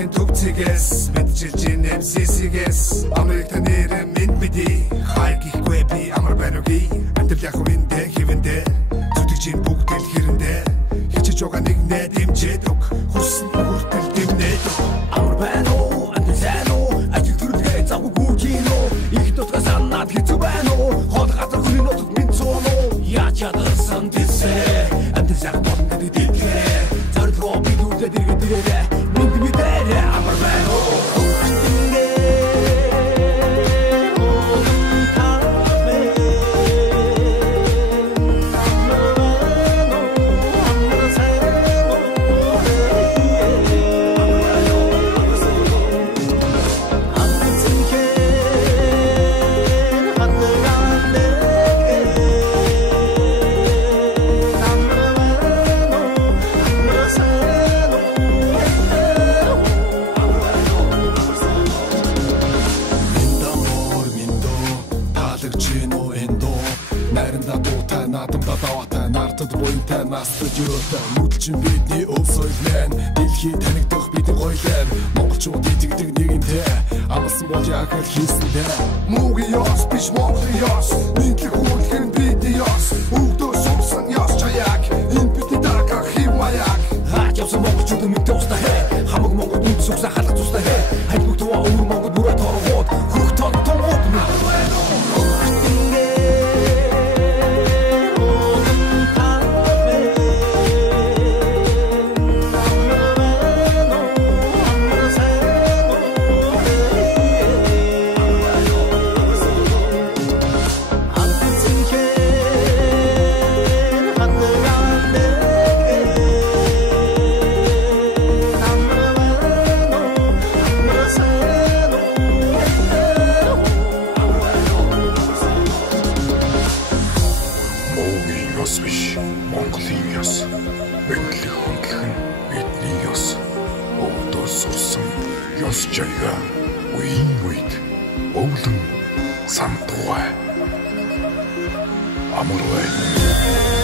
Монголын төвцгээс мэдчилж нэмсисгээс Америкт нэрэн минь биди хайгихгүй би амар байноги амтэл яг үндэ хивэндэ зүтгэж бүгд л хэрэндэ хичээж байгаа нэг нэ дэмжээдэг хүссэн хүртэл дэмнээдэг амар байна уу амтэл сайн уу ажил төрөлгээ завгүй гүчинө их дотгоо санаад хэцүү байна уу хол газар хүний нотод минь цооно яаж ядсан тэсээ амтэл сайн бодно гэдэг дэлгээ зардлоо би нүдэ дэргээ минь мэдээ амар байна уу Настад юутай нүдчин бидний өв соёлын дэлхий танигдах бидний гоёлын монголчууд итгэдэг нэгэнтэй амлсан бол яг л хийсэндээ муугийн ёс биш монголын ёс нийтлэг хөрлөх нь бидний ёс өвдөө сумсан ёс чаяг энэ бидний дараах хэв маяг хаач явсан монголчууд мэдээ устаа хэ хамаг монгол нүд сүгсэн халах тустай хэ хайгуул тоо өвөр монгол бүрэ торгоод хөх тод томод ёс жайга үеийн үед өвлөн самтугай амар байна.